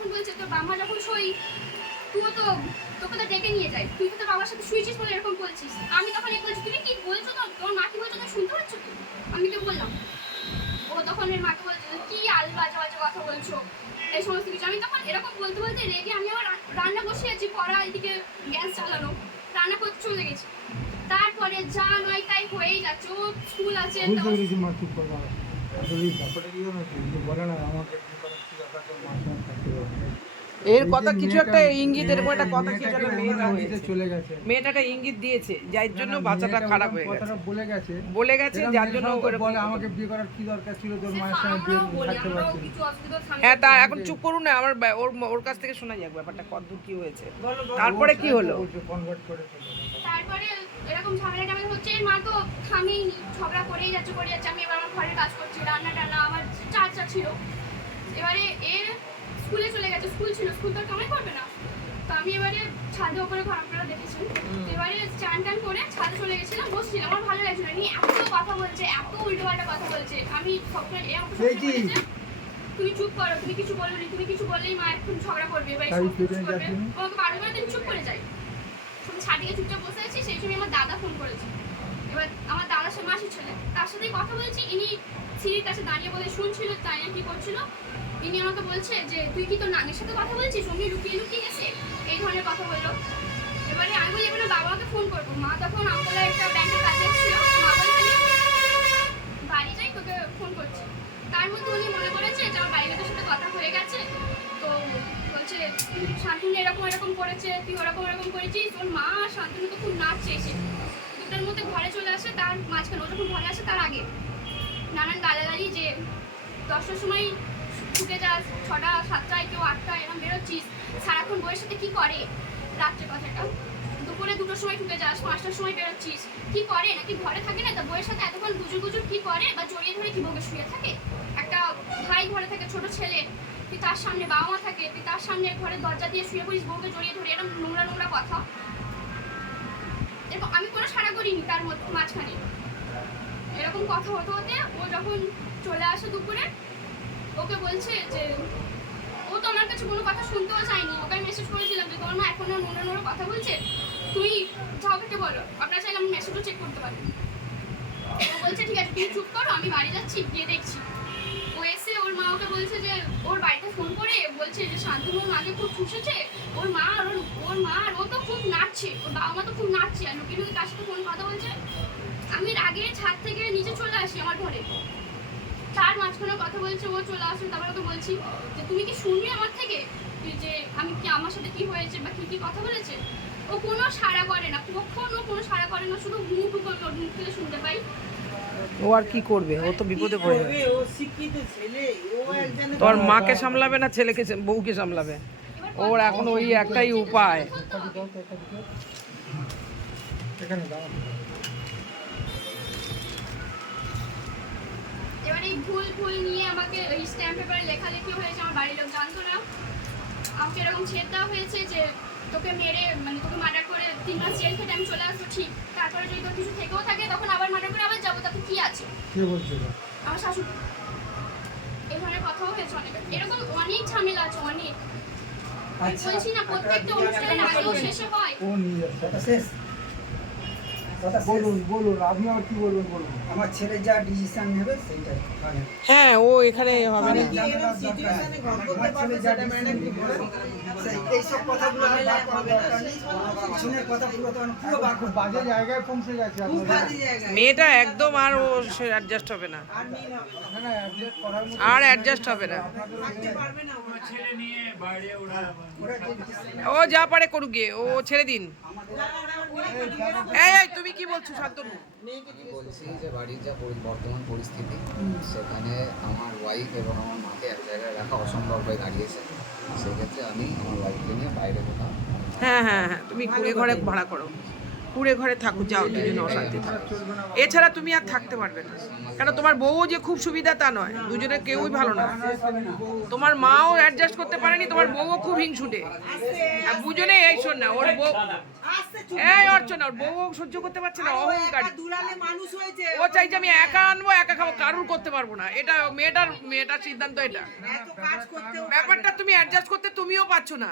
তখন বলছে তোর বাবা যখন সই তুইও তো তোকে তো ডেকে নিয়ে যাই, তুই তো তোর বাবার সাথে শুয়েছিস বলে এরকম বলছিস। আমি তখন এক বলছি তুমি কি বলছো, তো তোর মা কি বলছো তুমি শুনতে পাচ্ছ তো? আমি তো বললাম। ও তখন এর মাকে বলছে কি বাজে বাজে কথা বলছো এই সমস্ত কিছু। আমি তখন এরকম বলতে বলতে রেগে আমি আবার রান্না বসিয়েছি, কড়া এদিকে গ্যাস চালানো, রান্না করতে চলে গেছি। তারপরে যা নয় তাই হয়েই যাচ্ছে। ও স্কুল আছে এর কথা কিছু একটা ইঙ্গিত, এরকম একটা কথা কিছু একটা মেয়েটা একটা ইঙ্গিত দিয়েছে, যার জন্য বাচ্চাটা খারাপ হয়ে গেছে। বলে গেছে যার জন্য আমাকে বিয়ে করার কি দরকার ছিল, তোর মায়ের সঙ্গে বিয়ে থাকতে পারছিস। হ্যাঁ, তা এখন চুপ করুন না, আমার ওর কাছ থেকে শোনা যাক ব্যাপারটা কতদূর কি হয়েছে, তারপরে কি হলো। তারপরে এরকম ঝামেলা টামেলা হচ্ছে, এর মা তো থামেইনি, ঝগড়া করেই যাচ্ছে। আমি এবার আমার ঘরের কাজ করছি, রান্না টান্না আমার চা ছিল। এবারে এর স্কুলে চলে গেছে, স্কুল ছিল, স্কুল তো কামাই করবে না। তো আমি এবারে ছাদে ওপরে ঘর, আপনারা দেখেছেন, এবারে চান টান করে ছাদে চলে গেছিলাম, বসছিলাম, আমার ভালো লাগছিল না। এত কথা বলছে, এত উল্টোপাল্টা কথা বলছে। আমি সবসময় আমাকে বলেছে তুমি চুপ করো, তুমি কিছু বলবে না, তুমি কিছু বললেই মা এখন ঝগড়া করবে বা করবে। আমাকে বারবার তুমি চুপ করে যাই। ছাদিকে চুপচাপ বসে আছি, সেই সময় আমার দাদা ফোন করেছে। এবার আমার দাদার সাথে মাসির ছেলে, তার সাথেই কথা বলছি। ইনি সিঁড়ির কাছে দাঁড়িয়ে বলে শুনছিল তাই কি করছিল। ইনি আমাকে বলছে যে তুই কি তোর নানির সাথে কথা বলছিস, অমনি লুকিয়ে লুকিয়ে গেছে, এই ধরনের কথা বললো। এবারে আমি বলি এবার বাবাকে ফোন করবো। মা তখন আমতলায় একটা ব্যাংকের কাজে এসেছিল, মা বলে বাড়ি যাই তোকে ফোন করছি। তার মধ্যে উনি মনে করেছে যে আমার বাড়ির সাথে কথা হয়ে গেছে, তো বলছে শান্তনু এরকম এরকম করেছে, তুই ওরকম এরকম করেছিস। তোর মা আর শান্তনু তো খুব নাচছে, এসে দুটার মধ্যে ঘরে চলে আসে, তার মাঝখানে ও যখন ঘরে আসে তার আগে নানান গালাগালি যে 10টার সময় ঢুকে যাস, 6টা 7টায় কেউ 8টায় এরকম বেরোচ্ছিস, সারাক্ষণ বইয়ের সাথে কি করে, রাত্রে কথাটা দুপুরে 2টোর সময় ঢুকে যাস, 5টার সময় বেরোচ্ছিস, কি করে, নাকি ঘরে থাকে না? তা বইয়ের সাথে এতক্ষণ গুজুর গুজুর কি করে, বা জড়িয়ে ধরে কি বউকে শুয়ে থাকে? একটা ভাই ঘরে থাকে, ছোট ছেলে, তুই তার সামনে, বাবা মা থাকে, তুই তার সামনে ঘরের দরজা দিয়ে শুয়ে পড়িস, বউকে জড়িয়ে ধরে, এরকম নোংরা নোংরা কথা। এরকম আমি কোনো সাড়া করিনি তার মাঝখানে। এরকম কথা হতে হতে ও যখন চলে আসে দুপুরে, ওকে বলছে যে ও তো আমার কাছে কোনো কথা শুনতেও চায়নি। ওকে আমি মেসেজ করেছিলাম যে তোমার মা এখনো নোংরা নোংরা কথা বলছে, তুমি যাও ওকে বলো, আপনার চাইলে আমি মেসেজও চেক করতে পারি। ও বলছে ঠিক আছে তুমি চুপ করো, আমি বাড়ি যাচ্ছি, গিয়ে দেখছি। ও এসে ওর মা ওকে বলছে যে ওর বাড়িতে ফোন করে বলছে যে শান্তনুর মাকে খুব চুষেছে ওর মা, আর ওর মা আর ও তো খুব নাচছে, ওর বাবা মা তো খুব নাচছে, আর লুকিয়ে লুকিয়ে তার সাথে ফোন কথা বলছে। আমি আগে ছাদ থেকে নিচে চলে আসি আমার ঘরে, তার মাঝখানে কথা বলছে, ও চলে আসে। তারপর ওকে বলছি যে তুমি কি শুনবি আমার থেকে যে আমি কি আমার সাথে কি হয়েছে বা কি কি কথা বলেছে? ও কোনো সাড়া করে না, কখনো কোনো সাড়া করে না, শুধু মুখ করলো, মুখ থেকে শুনতে পাই। ও আর কি করবে, ও তো বিপদে পড়ে যাবে। ও শিক্ষিত ছেলে, ও একজন তোর মাকে সামলাবে না ছেলেকে, বউকে সামলাবে, ওর এখন ওই একটাই উপায়। এবার এই ভুল ভুল নিয়ে আমাকে ওই স্ট্যাম্প পেপারে লেখালেখি হয়েছে, আমার বাড়ির লোক জানতো না। আমাকে এরকম ছেড়ে দেওয়া হয়েছে যে তোকে মেরে, মানে তোকে মার্ডার করে 3 মাস জেল খেটে আমি চলে আসবো, ঠিক। তারপরে যদি তোর কিছু থেকেও থাকে তখন আবার মার্ডার করে আবার যাবো, তাতে কি আছে? কে বলছে? আমার শাশুড়ি। এই ধরনের কথাও হয়েছে অনেক, এরকম অনেক ঝামেলা আছে, অনেক। আমি বলছি না প্রত্যেকটা অনুষ্ঠানের আগেও শেষে হয়। ও নিয়ে যাচ্ছে শেষ। বলুন বলুন, আপনি আবার কি বলবেন বলুন। আমার ছেলে যা ডিসিশন নেবে সেইটাই মানে হ্যাঁ, ও এখানে হবে না। এইসব কথাগুলো আর বার করার দরকার নেই। পিছনের কথা পুরো তখন পুরো বার খুব বাজে জায়গায় পৌঁছে গেছে খুব আপনারা। বাজে জায়গায়। মেয়েটা একদম আর ও অ্যাডজাস্ট হবে না, আর মেয়ে হবে না। এখানে অ্যাডজাস্ট করার মতো আর অ্যাডজাস্ট হবে না। থাকতে পারবে না ওরা। ছেলে নিয়ে বাইরে ওরা ওরা যে decision ও যা পারে করুক গে, ও ছেড়ে দিন। আমাদের এই এই তুমি কি বলছো শান্তনু? আমি বলছি যে বাড়ির যা বর্তমান পরিস্থিতি, সেখানে আমার ওয়াইফ এবং আমার মাকে এক জায়গায় রাখা অসম্ভব হয়ে দাঁড়িয়েছে। সেক্ষেত্রে আমি আমার ওয়াইফকে নিয়ে বাইরে কোথাও হ্যাঁ হ্যাঁ হ্যাঁ, তুমি কুড়ে ঘরে ভাড়া করো। কুড়ে ঘরে থাকো, যাও দুজনে অশান্তি থাকো। এছাড়া তুমি আর থাকতে পারবে না, কারণ তোমার বউও যে খুব সুবিধা তা নয়, দুজনে কেউই ভালো না। তোমার মাও অ্যাডজাস্ট করতে পারেনি, তোমার বউও খুব হিংসুটে। আর দুজনে এই শোন না, ওর বউ এই অর্চনা, ওর বউ সহ্য করতে পারছে না, অহংকারী। ও চাইছে আমি একা আনবো একা খাবো, কারুর করতে পারবো না। এটা মেয়েটার সিদ্ধান্ত। এটা ব্যাপারটা তুমি অ্যাডজাস্ট করতে তুমিও পারছো না।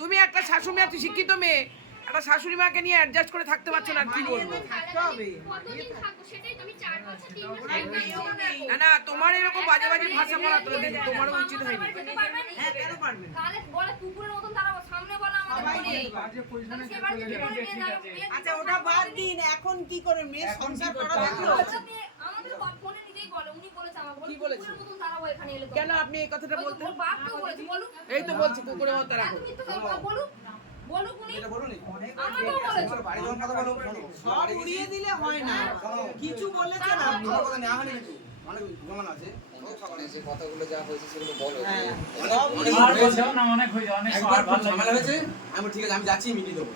তুমি একটা শাশুড়ি মা, শিক্ষিত মেয়ে, একটা শাশুড়ি মাকে নিয়ে অ্যাডজাস্ট করে থাকতে পারছো না, কি বলবো? কতদিন থাকবো সেটাই তো, আমি 4 বছর 3 বছর না না, তোমার এরকম বাজে বাজে ভাষা বলা তোমারও উচিত হয়নি। তাহলে বলে কুকুরের মতন দাঁড়াবো, সামনে বলা আমাদের বলে বাজে পজিশনে সে বাড়ি থেকে বলে নিয়ে দাঁড়াবো। আচ্ছা ওটা বাদ দিন, এখন কি করে মেয়ে সংসার করাবে তো? আমাদের ফোনে নিজেই বলে, উনি বলেছে আমার, বলে কি বলেছে? কুকুরের মতন দাঁড়াবো এখানে এলে তো। কেন আপনি এই কথাটা বলতে? ওর বাপকেও বলেছে, বলুক। এই তো বলছি কুকুরের মতো রাখো। তুমি তো বলুক, বলুক উনি। এটা বলুন আমাকেও বলেছে। বাড়ি যাওয়ার কথা বলো, শোনো। সব উড়িয়ে দিলে হয় না, কিছু বলেছেন আপনি। আমার কথা নেওয়া হয়নি কিন্তু অনেক জমান আছে। মানে যে কথাগুলো যা হয়েছে সেগুলো বলো। হ্যাঁ, একবার খুব ঝামেলা হয়েছে, আমি ঠিক আছে আমি যাচ্ছি মিটিয়ে দেবো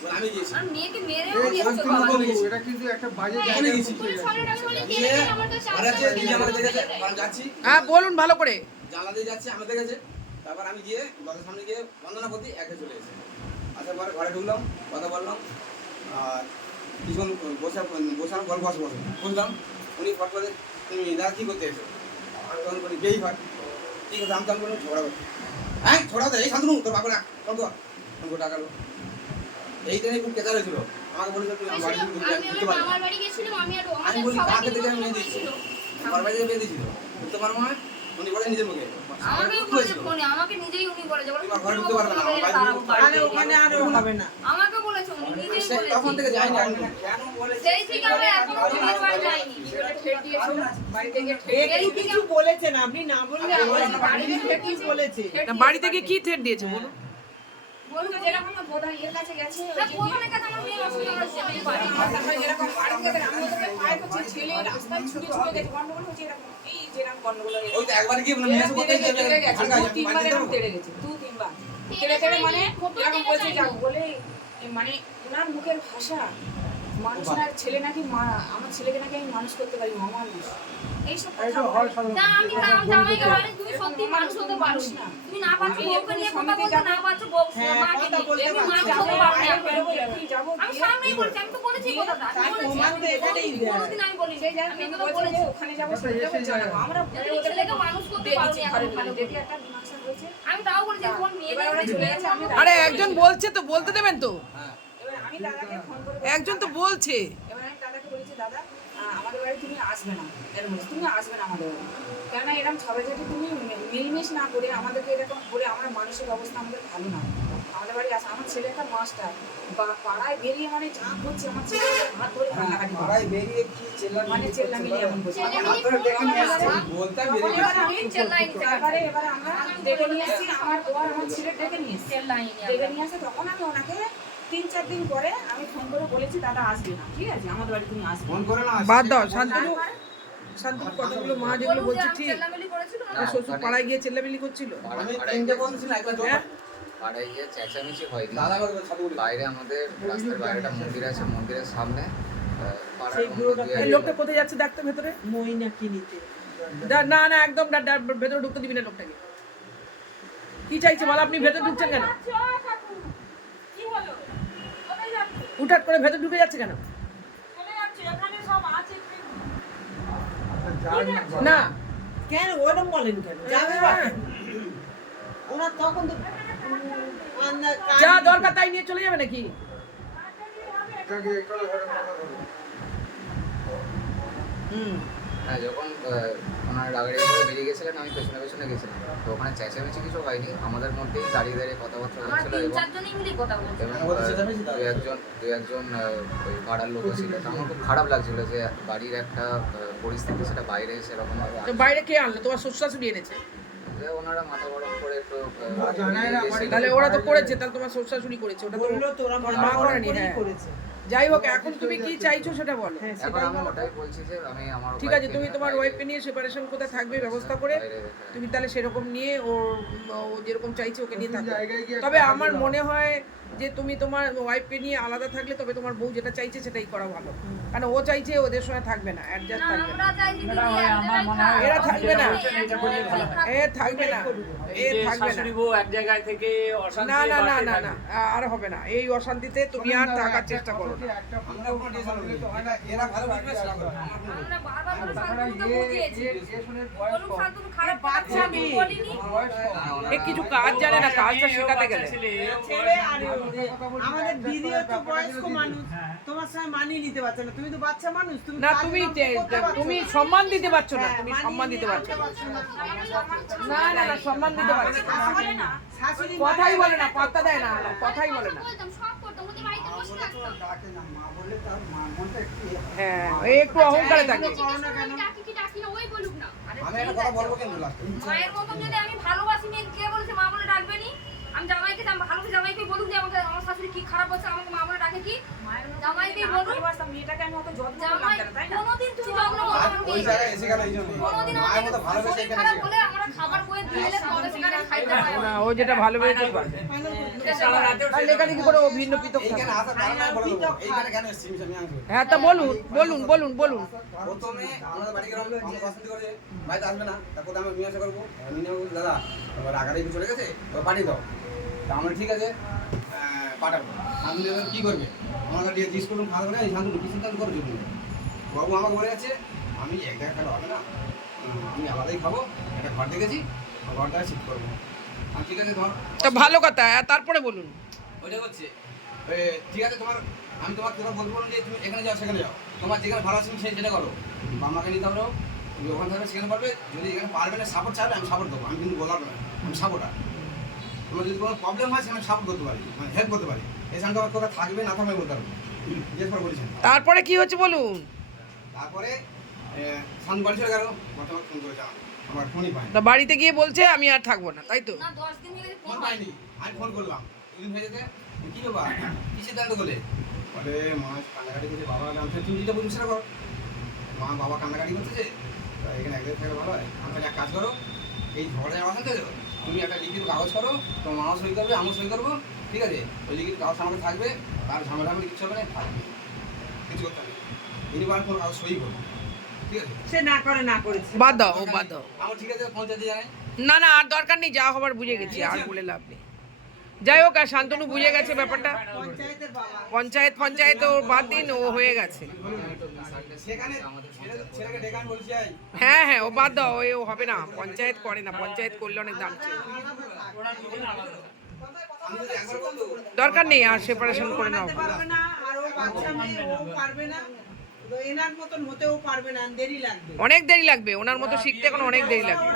বলে আমি গিয়েছি। আর মেয়েকে মেরেও এই দিয়েছে তুমি বাবা। বলো, এটা কিন্তু একটা বাজে হ্যাঁ, জায়গায় গেছি। পৌঁছে গেছে। কুকুরের ছড়াটা বলে কে গিয়ে জানে আমার কাছে ঘরে আছে, নিজে আমাকে দেখেছে, আমি যাচ্ছি হ্যাঁ বলুন ভালো করে। জানলা দিয়ে যাচ্ছি, আমাদের দেখেছে। তারপর আমি গিয়ে দরজার সামনে গিয়ে বন্দনা করতে একে চলে এসেছে। আসার পরে ঘরে ঢুকলাম, কথা বললাম, আর কিছুক্ষণ বসানো গল্প বুঝলাম। উনি ফট করে তুমি দাদা কী করতে এসো? আমি তখন বলি বেই ফাট। ঠিক আছে, আমি তখন বললাম ঝগড়া করতে। হ্যাঁ ঝগড়া করতে, এই শান্তনু তোর বাপরে আমাকে টাকালো। এইটা নিয়ে খুব কেতার হয়েছিল। আমাকে বলেছিল তুই আমার বাড়ি আমি ঢুকতে আমার পারবি না। মামার বাড়ি গেছিলাম, আমি আর আমি আমাদের বলি সবাই কাকে থেকে আমি মিলে মেয়ে দিয়েছি, ছিল। আমার বাড়ি থেকে মেয়ে দিয়েছিল, ঢুকতে পারবো না। উনি বলে নিজের মুখে আমাকেও কি বলেছে হয়েছিল? ফোনে, আমাকে নিজেই উনি বলেছে, বলে এবার ঘরে ঢুকতে পারবে না, আমার বাড়ি ঢুকতে পারবে তাহলে ওখানে আর হবে না। আমাকে বলেছে উনি নিজেই সে তখন বলেছে। থেকে যায়নি এখন। সেই থেকে আমি এখনো বিয়ের বাড়ি যাইনি। একটু কিছু বলেছেন আপনি, না বললে বাড়ি থেকে কি বলেছে? না, বাড়ি থেকে কি থ্রেট দিয়েছে বলুন? বলুন তো যেরকম না প্রধানের কাছে আমার মেয়ে অসুবিধা হচ্ছে, আমি পারি। ওই তো একবার গিয়ে মানে মেয়ে এসে বলতে যে ভাঙা যায়, আমি বাড়ি যেতে পারবো। মানে খুব এরকম বলছে যা বলে মানে ওনার মুখের ভাষা মানুষের ছেলে নাকি আমার ছেলেকে নাকি আমি মানুষ করতে পারি আমার এইসব এটা কথা হয় সাধারণত। না, আমি জামাইকে বলি তুমি সত্যি মানুষ হতে পারো না। তুমি না পারছো বউকে নিয়ে কথা বলতে, না পারছো বউ মাকে নিয়ে। তুমি মানুষ হতে পারো না। আমি সামনেই বলছি, আমি তো বলেছি কথাটা। আমি বলেছি, প্রমাণ তো এখানেই দেয়। কোনোদিন আমি বলি সেই আমি জায়গায় তো বলেছি ওখানে যাবো সেটা জানাবো আমরা তুমি ছেলেকে মানুষ করতে পারো না এখন ভালো করে। যেটি একটা মীমাংসা হয়েছে আমি তাও বলেছি তোমার এবার ওরা চলে গেছে আমি আরে একজন বলছে তো বলতে দেবেন তো, এবার আমি দাদাকে ফোন করে একজন তো বলছে। এবার আমি দাদাকে বলেছি দাদা আমাদের বাড়ি তুমি আসবে না, এরকম বলছি, তুমি আসবে না আমাদের বাড়ি, কেননা এরকম ঝগড়াঝাটি তুমি মিলমিশ না করে আমাদেরকে এরকম করে আমার মানসিক অবস্থা আমাদের ভালো না। আমাদের বাড়ি আসে, আমার ছেলে একটা মাস্টার বা পাড়ায় বেরিয়ে মানে যা করছে আমার ছেলে হাত ধরে কান্নাকাটি করছে। পাড়ায় বেরিয়ে কি চেল্লামি মানে চেল্লামিলি এমন করছে। হাত ধরে ডেকে নিয়ে আসছে, বলতে আমি বেরিয়ে এবার গেছি। আমি এবার আমরা ডেকে নিয়ে এসেছি, আমার বর আমার ছেলে ডেকে নিয়ে এসেছি, ডেকে নিয়ে আসে তখন আমি ওনাকে 3-4 দিন পরে আমি ফোন করে বলেছি দাদা আসবে না, ঠিক আছে আমাদের বাড়ি তুমি আসবে ফোন করে না বাদ দাও, শান্তনু শান্তনু কথাগুলো মা যেগুলো বলছে ঠিক। চেল্লামেলি করেছিল না। আর শ্বশুর পাড়ায় গিয়ে চেল্লামিলি করছিল। আমি তিনটে ফোন ছিল, একলা জোর পাড়ায় গিয়ে চেঁচামেচি হয়নি। দাদা করে ছাদু বলি বাইরে আমাদের রাস্তার বাইরে একটা মন্দির আছে, মন্দিরের সামনে পাড়ার সেই বুড়োটা এই লোকটা কোথায় যাচ্ছে দেখতো ভেতরে? মই না কিনিতে। না না একদম ভেতরে ঢুকতে দিবি না লোকটাকে। কি চাইছে বল, আপনি ভেতরে ঢুকছেন কেন? হুটহাট করে ভেতর ঢুকে যাচ্ছে কেন? না কেন ওরকম বলেন কেন? যাবে বা কেন? ওরা তখন তো যা দরকার তাই নিয়ে চলে যাবে নাকি? এটাকে এখানে ধরে কথা বলো। হ্যাঁ, যখন ওনার রাগাড়ি করে বেরিয়ে গেছিলেন আমি পেছনে পেছনে গেছিলাম, তো ওখানে চেঁচামেচি কিছু হয়নি, আমাদের মধ্যেই দাঁড়িয়ে দাঁড়িয়ে কথাবার্তা আমার হচ্ছিল 3-4 জনই মিলে কথা বলছে। এবং বলতে চেঁচামেচি দাঁড়ায়। দুই একজন ওই পাড়ার লোক ছিল, তো আমার খুব খারাপ লাগছিল যে বাড়ির একটা পরিস্থিতি সেটা বাইরে সেরকম তো বাইরে কে আনলো? তোমার শ্বশুর শাশুড়ি এনেছে? যে ওনারা মাথা গরম করে একটু জানাই না বাড়ি তাহলে ওরা তো করেছে, তাহলে তোমার শ্বশুর শাশুড়ি করেছে, ওটা তো বললো তোরা তোমার মা মা করেনি। করেনি, হ্যাঁ করেছে। যাই হোক, এখন তুমি কি চাইছো সেটা বলো। হ্যাঁ, এখন সেটাই আমি বলো। ওটাই বলছি যে আমি আমার ঠিক আছে, তুমি তোমার ওয়াইফকে নিয়ে সেপারেশন কোথায় থাকবে ব্যবস্থা করে তুমি তাহলে সেরকম নিয়ে ও যেরকম চাইছে ওকে নিয়ে থাকবে। জায়গায় গিয়ে তবে আমার মনে হয় যে তুমি তোমার ওয়াইফকে নিয়ে আলাদা থাকলে তবে তোমার বউ যেটা চাইছে সেটাই করা ভালো, কারণ ও চাইছে ওদের সঙ্গে থাকবে না, অ্যাডজাস্ট থাকবে না, এরা থাকবে না, এ থাকবে না, এ থাকবে না, এক জায়গায় থেকে অশান্তি না না না বাড়তে না থাকে। না আর হবে না। এই অশান্তিতে তুমি আর থাকার চেষ্টা করো না। একটা আমরা কোনো টেনশন নেই, এরা ভালো বুঝবে সেটা করবে, আমার কোনো আমরা বারবার করে তাছাড়া শান্তনুকে বুঝিয়েছি। বলুন শান্তনু খারাপ বাচ্চা আমি বলিনি। এ কিছু কাজ জানে না, কাজটা শেখাতে গেলে ছেলে আর আমাদের দিদিও তো বয়স্ক মানুষ, তোমার সঙ্গে মানিয়ে নিতে পারছে না। তুমি তো বাচ্চা মানুষ, তুমি না, কাজ তুমি করতে পারছো তুমি না। সম্মান দিতে পারছো না, হ্যাঁ, তুমি মানিয়ে সম্মান দিতে নিয়ে পারছো না। আসতে পারছো না। না না না, সম্মান দিতে পারছো না, শাশুড়ি কথাই বলে না, পাত্তা দেয় না, কথাই বলে না। বলতাম সব করতাম, ওদের বাড়িতে বসে থাকতাম। হ্যাঁ, এ একটু অহংকারে থাকে। জিজ্ঞেস করে আমি ডাকি কি ডাকি না, ওই বলুক না। আমি একটা কথা বলবো কিন্তু লাস্টে, মায়ের মতন যদি আমি ভালোবাসি মেয়ে, কে বলেছে মা বলে ডাকবে নি? আমি জামাইকে ভালোবাসি, জামাইকে বলুক যে আমাকে আমার শাশুড়ি কি খারাপ বলছে, আমাকে মা বলে ডাকে কি? জামাইকে বলুক। মেয়েটাকে আমি অত যত্ন জামাই করলাম তাই না? কোনোদিন তুমি যত্ন করো আর না ওই মেয়েকে। জায়গায় এসে গেল এই জন্য কোনোদিন মায়ের মতো ভালোবেসে শরীর এখানে খারাপ এসে হলে আমরা খাবার করে দিয়ে এলে তবে সেখানে খাইতে পারি না, ও যেটা ভালোবেসে পারে। আর লেখালেখি করে ও ভিন্ন পৃথক থাকে। এইখানে আসার কারণ আমি বলে দেবো, এইখানে কেন এসেছি আমি আসবো। হ্যাঁ, তা বলুন বলুন বলুন বলুন। প্রথমে আমাদের বাড়ি গেলাম, আমাকে পছন্দ করে বাড়িতে আসবে না, তারপর আমি মিয়াসা করবো, মিনিমাম বলছি দাদা তোমার আগারে চলে গেছে, তো পাঠিয়ে দাও। তা আমরা ঠিক আছে পাঠাবো। শান্তনু এবার কী করবে, আমার কাছে জিজ্ঞেস করুন খাওয়া করে, এই শান্তনু কী সিদ্ধান্ত করো যদি বাবু আমাকে বলে যাচ্ছে আমি এক জায়গায় খেলে হবে না, আমি আলাদাই খাবো, একটা ঘর দেখেছি, ঘরটা শিফট করবো। আর ঠিক আছে তোমার তো ভালো কথা, তারপরে বলুন। ওইটা হচ্ছে ঠিক আছে তোমার, আমি তোমাকে বলবো না যে তুমি এখানে যাও সেখানে যাও, তোমার যেখানে ভালো আছে তুমি সেটা করো, বামাকে নিতে পারো, তুমি ওখানে থাকবে সেখানে পারবে, যদি এখানে পারবে না সাপোর্ট চাইবে আমি সাপোর্ট দেবো, আমি কিন্তু বলার না, আমি সাপোর্টার। তোমার যদি কোনো প্রবলেম হয় সেখানে সাপোর্ট করতে পারি, মানে হেল্প করতে পারি, এখানে তোমার কোথাও থাকবে না থাকবে বলতে পারবো, জিজ্ঞেস করে বলেছেন। তারপরে কি হচ্ছে বলুন। তারপরে শান্ত বাড়ি চলে গেল, বর্তমান ফোন করেছে আমার ফোনই পাইনি, তা বাড়িতে গিয়ে বলছে আমি আর থাকবো না, তাই তো? না 10 দিন হয়ে গেছে ফোন ফোন পাইনি, আমি ফোন করলাম, দুদিন হয়ে যেতে কী ব্যাপার কী সিদ্ধান্ত করলে, বলে মা কান্নাকাটি করছে, বাবা আমি তুমি যেটা বলছি সেটা করো, মা বাবা কান্নাকাটি করতেছে, তা এখানে একদিন থাকলে ভালো হয়, আমি তাহলে এক কাজ করো, এই ঝগড়া যাওয়া থেকে তুমি একটা লিখিত কাগজ করো, তোমার মাও সই করবে আমিও সই করবো, ঠিক আছে, ওই লিখিত কাগজ আমাকে থাকবে, আর ঝামেলা আমি কিছু হবে না, থাকবে কিছু করতে হবে, ইনিবার কোনো কাগজ সই করবো, ঠিক আছে, সে না করে না করেছে। বাদ দাও, ও বাদ দাও। আমার ঠিক আছে পঞ্চায়েতে জানাই। না না, আর দরকার নেই, যা হবার বুঝে গেছি, আর বলে লাভ নেই। যাই হোক, আর শান্তনু বুঝে গেছে ব্যাপারটা, পঞ্চায়েতের বাবা পঞ্চায়েত ওর বাদ দিন, ও হয়ে গেছে। সেখানে ছেলেকে ডেকে আমি বলছি আই হ্যাঁ হ্যাঁ, ও বাদ দাও, ও হবে না, পঞ্চায়েত করে না, পঞ্চায়েত করলে অনেক দাম ছিল। আমি যদি একবার বলতো দরকার নেই, আর সেপারেশন করে নাও। বানাতে পারবে না, আর ও বাচ্চা মেয়ে, ও পারবে না, তো এনার মতন হতেও পারবে না, দেরি লাগবে। অনেক দেরি লাগবে, ওনার মতো শিখতে এখন অনেক দেরি লাগবে।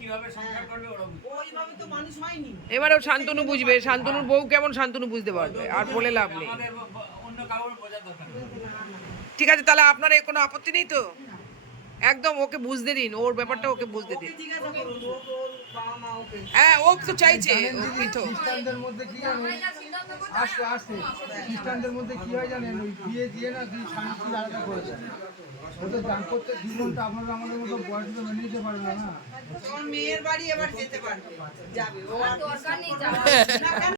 কিভাবে সংসার করবে ওরা বুঝবে। ওইভাবে তো মানুষ হয়নি। এবারেও শান্তনু বুঝবে, শান্তনুর বউ কেমন শান্তনু বুঝতে পারবে, আর বলে লাভ নেই। আমাদের অন্য কারোর বোঝার দরকার নেই। ঠিক আছে, তাহলে আপনার এর কোনো আপত্তি নেই তো? একদম ওকে বুঝতে দিন, ওর ব্যাপারটা ওকে বুঝতে দিন। জিজ্ঞাসা করুন, ওর বাবা মা ওকে। হ্যাঁ, ও তো চাইছে, ও পৃথক। খ্রিস্টানদের মধ্যে কি জানেন, আস্তে আস্তে খ্রিস্টানদের মধ্যে কি হয় জানেন, ওই বিয়ে দিয়ে না দুই স্বামী স্ত্রী আলাদা করে দেয়, ওদের দাম্পত্য জীবনটা আপনারা আমাদের মতো বয়সটা মেনে নিতে পারে না। তোমার মেয়ের বাড়ি এবার যেতে পারবে, যাবে ও আর দরকার নেই যাওয়ার। না, কেন